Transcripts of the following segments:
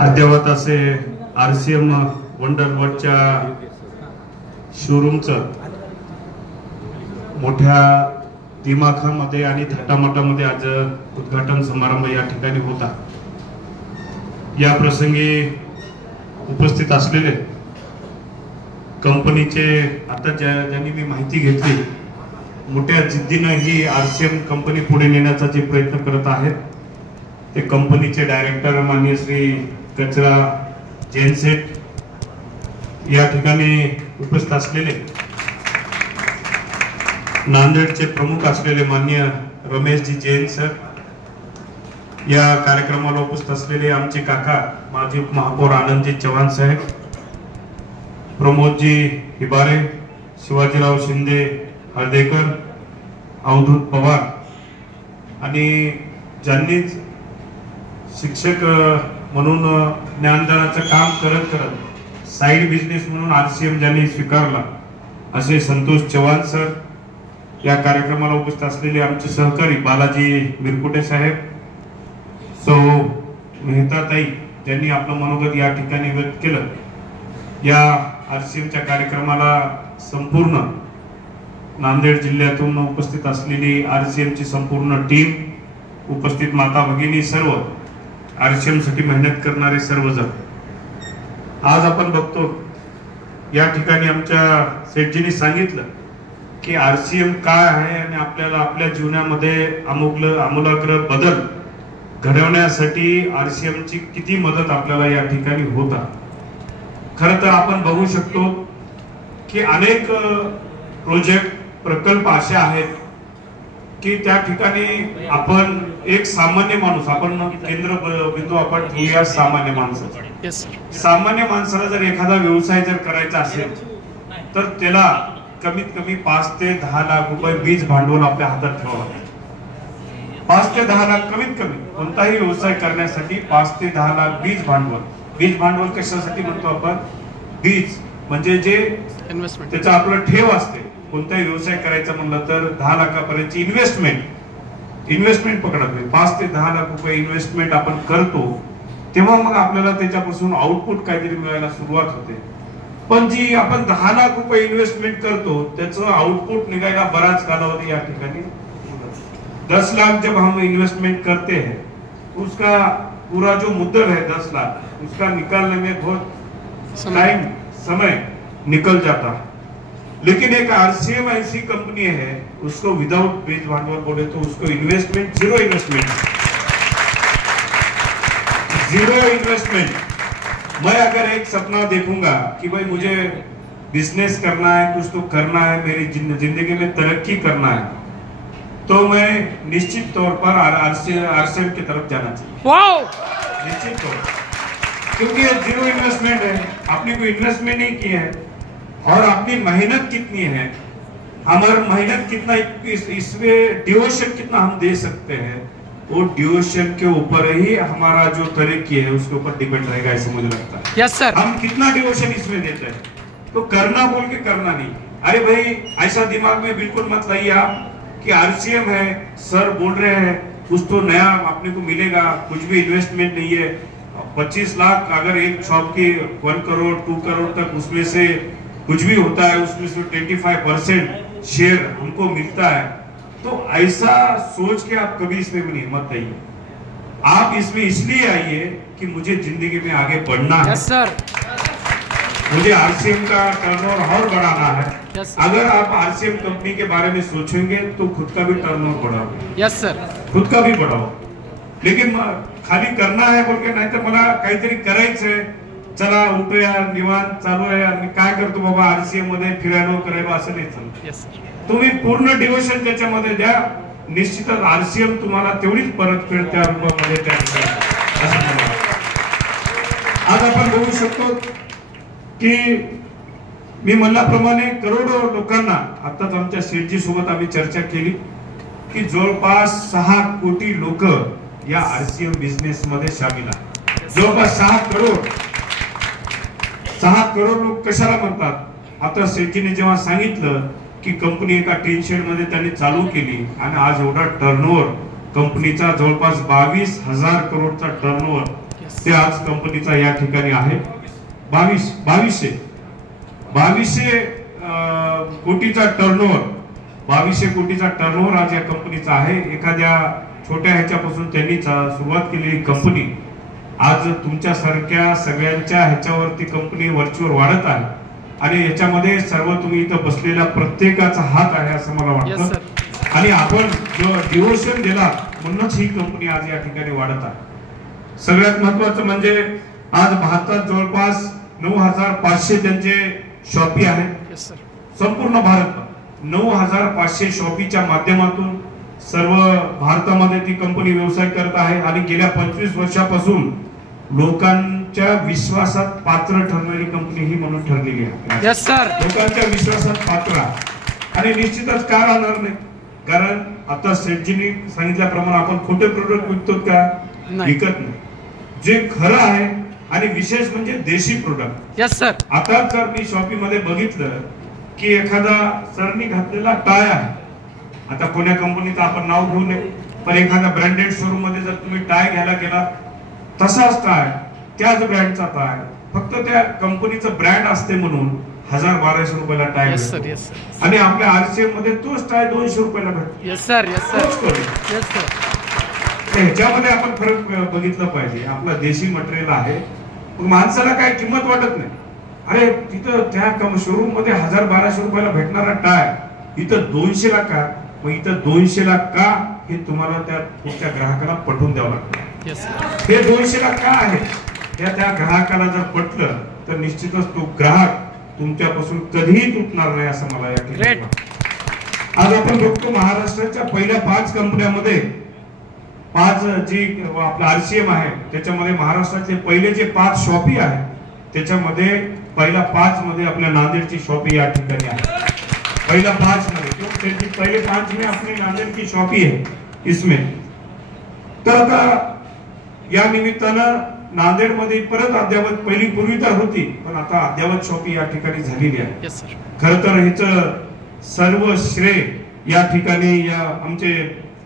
अद्ययावत असे RCM वंडरवर्ल्डच्या शोरूमचं मोठ्या दिमाखामध्ये आणि थाटामाटामध्ये आज उद्घाटन समारंभ या ठिकाणी होता। या प्रसंगी उपस्थित असलेले कंपनीचे आता ज्यांनी मी माहिती घेतली, मोठ्या जिद्दीने ही RCM कंपनी पुढे नेण्याचा जे प्रयत्न करत आहेत ते कंपनीचे डायरेक्टर माननीय श्री कचरा जैनसेठ, या ठिकाणी उपस्थित असलेले नांदेडचे प्रमुख असलेले माननीय रमेशजी जैन सर, या कार्यक्रमाला उपस्थित असलेले आमचे काका माजी महापौर आनंदजी चव्हाण साहेब, प्रमोदजी हिबारे, शिवाजीराव शिंदे हळदेकर, अवधूत पवार आणि ज्यांनी शिक्षक म्हणून ज्ञानदानाचं काम करत करत साइड बिझनेस म्हणून RCM ज्यांनी स्वीकारला असे संतोष चव्हाण सर, या कार्यक्रमाला उपस्थित असलेले आमचे सहकारी बालाजी मिरकुटे साहेब, सौ मेहताताई ज्यांनी आपलं मनोगत या ठिकाणी व्यक्त केलं। या RCMच्या कार्यक्रमाला संपूर्ण नांदेड जिल्ह्यातून उपस्थित असलेली RCMची संपूर्ण टीम, उपस्थित माता भगिनी, सर्व RCM साठी मेहनत करणारे सर्वजण, आज आपण बघतो या ठिकाणी आमच्या सेठजींनी सांगितलं की RCM काय आहे आणि आपल्याला आपल्या जीवनामध्ये आमूलाग्र बदल घडवण्यासाठी RCMची किती मदत आपल्याला या ठिकाणी होता। खरं तर आपण बघू शकतो की अनेक प्रोजेक्ट प्रकल्प असे आहेत की त्या ठिकाणी आपण एक सामान्य माणूस, आपण केंद्र बिंदू आपण ठेवूया सामान्य माणसाचा। सामान्य माणसाला जर एखादा व्यवसाय जर करायचा असेल तर त्याला कमीत कमी 5 ते 10 लाख रुपये बीज भांडवल आपल्या हातात ठेवावं लागतं। 5 ते 10 लाख कमीत कमी कोणताही व्यवसाय करण्यासाठी 5 ते 10 लाख बीज भांडवल। बीज भांडवल कशासाठी म्हणतो आपण? बीज म्हणजे जे इन्व्हेस्टमेंट, त्याचा आपलं ठेव असते। कोणताही व्यवसाय करायचा म्हणलं तर 10 लाखापर्यंतची इन्व्हेस्टमेंट पकडा तुम्ही, 5 ते 10 लाख रुपये इन्व्हेस्टमेंट आपण करतो, तेव्हा मग आपल्याला त्याच्यापासून आउटपुट काहीतरी मिळायला सुरुवात होते। पण जी आपण 10 लाख रुपये इन्वेस्टमेंट करतो त्याचं आउटपुट निघायला बराच कालावधी या ठिकाणी। 10 लाख जब हम इन्वेस्टमेंट करते हैं उसका पूरा जो मुद्दल है 10 लाख, उसका निकालने में बहुत समय निकल जाता है। लेकिन एक RCM ऐसी कंपनी है, उसको विदाउट बीज भांडवल बोले तो उसको इन्वेस्टमेंट जीरो इन्वेस्टमेंट। मैं अगर एक सपना देखूंगा कि भाई मुझे बिजनेस करना है, कुछ तो करना है, मेरी जिंदगी में तरक्की करना है, तो मैं निश्चित तौर पर RCM की तरफ जाना चाहिए। वाओ! निश्चित तौर, क्योंकि ये जीरो इन्वेस्टमेंट है, आपने कोई इन्वेस्टमेंट नहीं की है और अपनी मेहनत कितनी है, हमारी मेहनत कितना, इसमें डिवोशन कितना हम दे सकते हैं, वो डिवोशन के ऊपर ही हमारा जो तरक्की है उसके ऊपर डिपेंड रहेगा, ऐसा मुझे लगता है। Yes sir. हम कितना डिवोशन इसमें देते हैं, तो करना बोल के करना नहीं। अरे भाई ऐसा दिमाग में बिल्कुल मत लाइए आप कि RCM है, सर बोल रहे हैं कुछ तो नया अपने को मिलेगा, कुछ भी इन्वेस्टमेंट नहीं है। 25 लाख अगर एक शॉप की 1 करोड़ 2 करोड़ तक उसमें से कुछ भी होता है, उसमें से 25% शेयर हमको मिलता है, तो ऐसा सोच के आप कभी इसमें भी मत आइए। आप इसमें इसलिए आइए कि मुझे जिंदगी में आगे बढ़ना है। Yes sir. मुझे RCM का टर्नओवर और बढ़ाना है। अगर आप RCM कंपनी के बारे में सोचेंगे तो खुद का भी टर्नओवर बढ़ाओ। Yes sir. खुद का भी बढ़ाओ, लेकिन खाली करना है बोल के, नाही तर मला काहीतरी करायचंय, चला उठूया निवांत चालू आहे आणि काय करतो बाबा RCM मध्ये फिरायला करायला, असं नाही चालत। यस। तुम्ही पूर्ण डिवोशन त्याच्यामध्ये द्या, निश्चितच RCM तुम्हाला तेवढीच परतफेड त्या रूपामध्ये त्या ठिकाणी। आज आपण बघू शकतो की मी म्हणल्याप्रमाणे करोडो लोकांना, आताच आमच्या सेठजी सोबत आम्ही चर्चा केली की जवळपास 6 कोटी लोक या RCM बिझनेस मध्ये सामील आहेत। जवळपास 6 करोड लोक कशाला म्हणतात? आता सेठजीने जेव्हा सांगितलं की कंपनी एका टेन्शन मध्ये त्यांनी चालू केली आणि आज एवढा टर्नओव्हर कंपनीचा जवळपास 22,000 करोडचा टर्नओव्हर ते आज कंपनीचा या ठिकाणी आहे. 2200 कोटीचा टर्नओव्हर, 2200 कोटीचा टर्नओव्हर आज या कंपनीचा आहे. एखाद्या छोट्या ह्याच्यापासून त्यांनी सुरुवात केलेली कंपनी आज तुमच्यासारख्या सगळ्यांच्या ह्याच्यावरती कंपनी वरचीवर वाढत आहे आणि याच्यामध्ये सर्व तुम्ही इथं बसलेल्या प्रत्येकाचा हात आहे असं मला वाटतं. आणि आपण जो डिवोशन दिला म्हणूनच ही कंपनी आज या ठिकाणी वाढत आहे. सगळ्यात महत्वाचं म्हणजे आज भारतात जवळपास 9500 त्यांचे शॉपी आहेत. संपूर्ण भारत 9500 शॉपीच्या माध्यमातून सर्व भारतामध्ये ती कंपनी व्यवसाय करत आहे आणि गेल्या 25 वर्षापासून लोकांच्या विश्वासात पात्र ठरणारी कंपनी ही म्हणून ठरलेली आहे. लोकांच्या विश्वासात पात्र आणि निश्चितच का राहणार नाही. कारण आता सेठजींनी सांगितल्याप्रमाणे आपण खोटे प्रोडक्ट विकतो का? विकत नाही. जे खरं आहे आणि विशेष म्हणजे देशी प्रोडक्ट. आता जर मी शॉपी मध्ये बघितलं की एखादा सरनी घातलेला टाय आहे, आता कोण्या कंपनीचं आपण नाव घेऊ नये, पण एखाद्या ब्रँडेड शोरूम मध्ये जर तुम्ही टाय घ्यायला गेला तसाच टाय, त्याच ब्रँडचा टाय, फक्त त्या कंपनीचं ब्रँड असते म्हणून 1000-1200 रुपयाला टाय भेटतो आणि आपल्या आरसीएम मध्ये तोच टाय 200 रुपयाला भेटतो. ह्याच्यामध्ये आपण फरक बघितला पाहिजे. आपला देशी मटेरियल आहे, माणसाला काय किंमत वाटत नाही. अरे तिथं त्या शोरूम मध्ये 1000-1200 रुपयाला भेटणारा टाय इथं 200 ला का? मग इथं 200 ला का हे तुम्हाला त्या तुमच्या ग्राहकाला पटवून द्यावं लागतं. हे 200 ला का आहे त्या ग्राहकाला जर पटलं तर निश्चितच तो ग्राहक तुमच्यापासून कधीही तुटणार नाही असं मला या ठिकाणी. आज आपण बघतो महाराष्ट्राच्या पहिल्या 5 कंपन्यांमध्ये 5 जी आपला आरसीएम आहे त्याच्यामध्ये महाराष्ट्रातले पहिले जे 5 शॉपी आहे त्याच्यामध्ये पहिल्या 5 मध्ये आपल्या नांदेडची शॉपी या ठिकाणी आहे. पहिल्या 5 मध्ये पहिले 5 में अपनी नांदेड़ की शॉपी है इसमें. तर आता या निमित्तानं नांदेड मध्ये परत अद्यावत पहिली पूर्वी तर होती पण आता अद्यावत शॉपी या ठिकाणी झालेली आहे. खर तर ह्याचं सर्व श्रेय या ठिकाणी या आमचे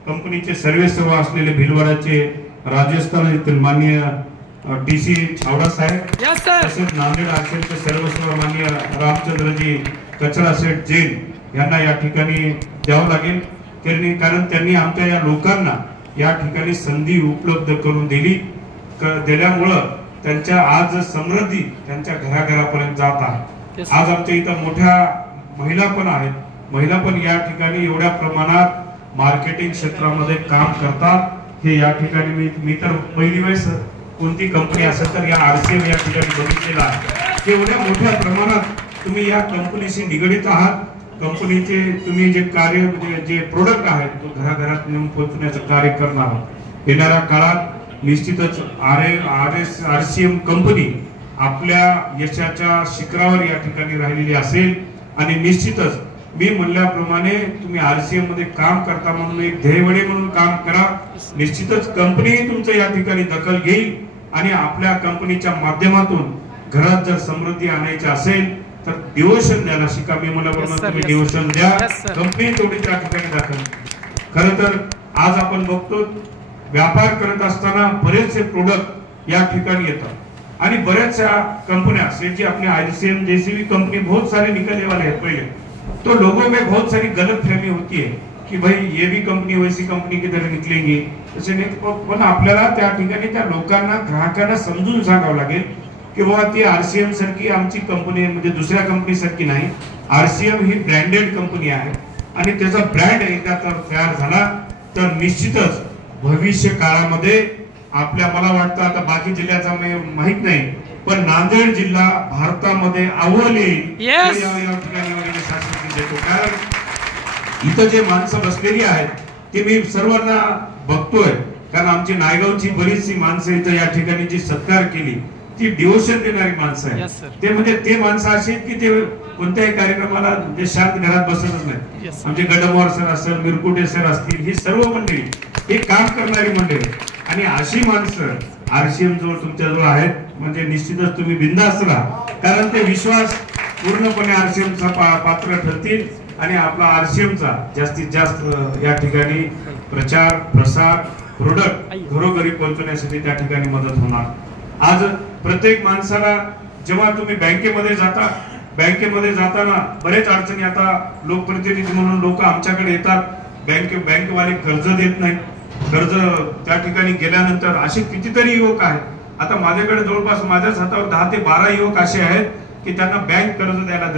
कंपनीचे सर्वेसर्वा असलेले भिलवाड्याचे राजस्थान येथील माननीय डीसी छावडा साहेब, तसेच नांदेड आरसीएमचे सर्वेसर्वा माननीय रामचंद्रजी कचरा सेठ जैन यांना या ठिकाणी द्यावं लागेल. कारण त्यांनी आमच्या या लोकांना या ठिकाणी संधी उपलब्ध करून दिल्यामुळं त्यांच्या आज समृद्धी त्यांच्या घराघरापर्यंत जात आहे. आज आमच्या इथं मोठ्या महिला पण आहेत. महिला पण या ठिकाणी एवढ्या प्रमाणात मार्केटिंग क्षेत्रामध्ये काम करतात हे या ठिकाणी मी तर पहिली वेळेस कोणती कंपनी असेल तर या आरसीएम या ठिकाणी बघितलेला आहे. एवढ्या मोठ्या प्रमाणात तुम्ही या कंपनीशी निगडित आहात. कंपनीचे तुम्ही जे कार्य जे प्रोडक्ट आहेत तो घराघरात नेऊन पोहोचण्याचं कार्य करणार आहात. येणाऱ्या काळात निश्चितच आरसीएम कंपनी आपल्या यशाच्या शिखरावर या ठिकाणी राहिलेली असेल आणि निश्चितच मी म्हणल्याप्रमाणे तुम्ही आरसीएम मध्ये काम करता म्हणून एक ध्येयवडे म्हणून काम करा. निश्चितच कंपनी तुमचं या ठिकाणी दखल घेईल आणि आपल्या कंपनीच्या माध्यमातून घरात जर समृद्धी आणायची असेल तर डिवोशन द्यायला शिका. मी म्हणल्याप्रमाणे तुम्ही डिवोशन द्या. कंपनी तेवढी त्या ठिकाणी दाखल. खरं तर आज आपण बघतो व्यापार करत असताना बरेचसे प्रोडक्ट या ठिकाणी येतात आणि बऱ्याचशा कंपन्या जी अपने आरसीएम जैसी भी कंपनी बहुत सारे निकलने वाले हैं पहले तो लोगों में बहुत सारी गलतफहमी होती है कि भाई ये भी कंपनी वैसी कंपनी की तरह निकलेंगी तसे नाही. पण आपल्याला त्या ठिकाणी त्या लोकांना ग्राहकांना समजून सांगावं लागेल की बाबा ती आरसीएम सारखी आमची कंपनी म्हणजे दुसऱ्या कंपनी सारखी नाही. आरसीएम ही ब्रँडेड कंपनी आहे आणि त्याचा ब्रँड एकदा तर तयार झाला तर निश्चितच भविष्य काळामध्ये आपल्या मला वाटतं आता बाकी जिल्ह्याचा माहित नाही पण नांदेड जिल्हा भारतामध्ये अव्वल येईल या ठिकाणी देतो. कारण इथं जे माणसं बसलेली आहेत ते मी सर्वांना बघतोय कारण आमची नायगावची बरीचशी माणसं इथं या ठिकाणी जी सत्कार केली ती डिवोशन देणारी माणसं आहेत. ते म्हणजे ते माणसं अशी आहेत की ते कोणत्याही कार्यक्रमाला ते शांत घरात बसतच नाही. आमचे गडमवार सर असेल मिरकुटे सर असतील ही सर्व मंडळी हे काम करणारी मंडळी आणि अशी माणसं आरसीएम जवळ तुमच्या जवळ आहेत म्हणजे निश्चितच तुम्ही बिनधास्त राहा. कारण ते विश्वास पूर्णपणे आरसीएमचा पात्र ठरतील आणि आपला आरसीएमचा जास्तीत जास्त या ठिकाणी प्रचार प्रसार प्रोडक्ट घरोघरी पोहोचवण्यासाठी त्या ठिकाणी मदत होणार. आज प्रत्येक माणसाला जेव्हा तुम्ही बँकेमध्ये जाताना बरेच अडचणी, आता लोकप्रतिनिधी म्हणून लोक आमच्याकडे येतात, बँकवाले कर्ज देत नाही, कर्ज त्या ठिकाणी गेल्यानंतर असे कितीतरी युवक आहेत. आता माझ्याकडे जवळपास माझ्याच हातावर 10 ते 12 युवक असे आहेत की त्यांना बँक कर्ज द्यायला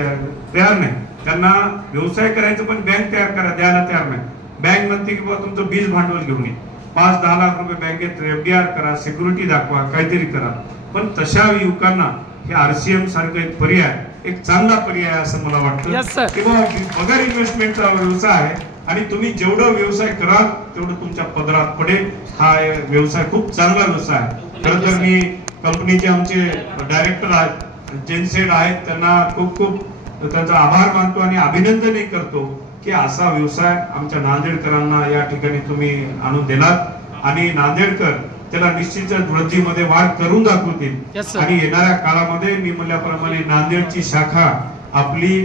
तयार नाही. त्यांना व्यवसाय करायचं पण बँक द्यायला तयार नाही. बँक म्हणते की बाबा तुमचं बीज भांडवल घेऊन ये, 5-10 लाख रुपये बँकेत FDR करा, सिक्युरिटी दाखवा, काहीतरी करा. पण तशा युवकांना हे RCM सारखं एक पर्याय, एक चांगला पर्याय असं मला वाटतं. किंवा पगार इन्व्हेस्टमेंटचा व्यवसाय आहे आणि तुम्ही जेवढं व्यवसाय कराल तेवढं तुमच्या पदरात पडेल. हा व्यवसाय खूप चांगला व्यवसाय आहे. खरं तर मी कंपनीचे आमचे डायरेक्टर आहेत, जेनसेड आहेत, त्यांना खूप त्यांचा आभार मानतो आणि अभिनंदनही करतो की असा व्यवसाय आमच्या नांदेडकरांना या ठिकाणी तुम्ही आणून देणार आणि नांदेडकर त्याला निश्चितच वृद्धीमध्ये वाढ करून दाखवतील. आणि येणाऱ्या काळामध्ये मी म्हणल्याप्रमाणे नांदेडची शाखा आपली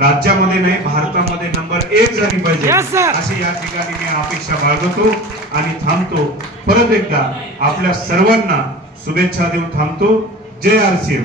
राज्यामध्ये नाही भारतामध्ये नंबर 1 झाली पाहिजे अशी या ठिकाणी मी अपेक्षा बाळगतो आणि थांबतो. परत एकदा आपल्या सर्वांना शुभेच्छा देऊन थांबतो. जय RCM.